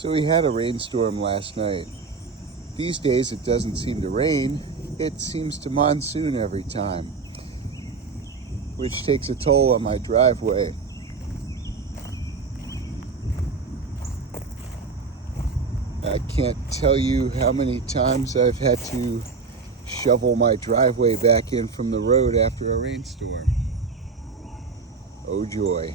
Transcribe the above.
So we had a rainstorm last night. These days it doesn't seem to rain, it seems to monsoon every time, which takes a toll on my driveway. I can't tell you how many times I've had to shovel my driveway back in from the road after a rainstorm. Oh joy.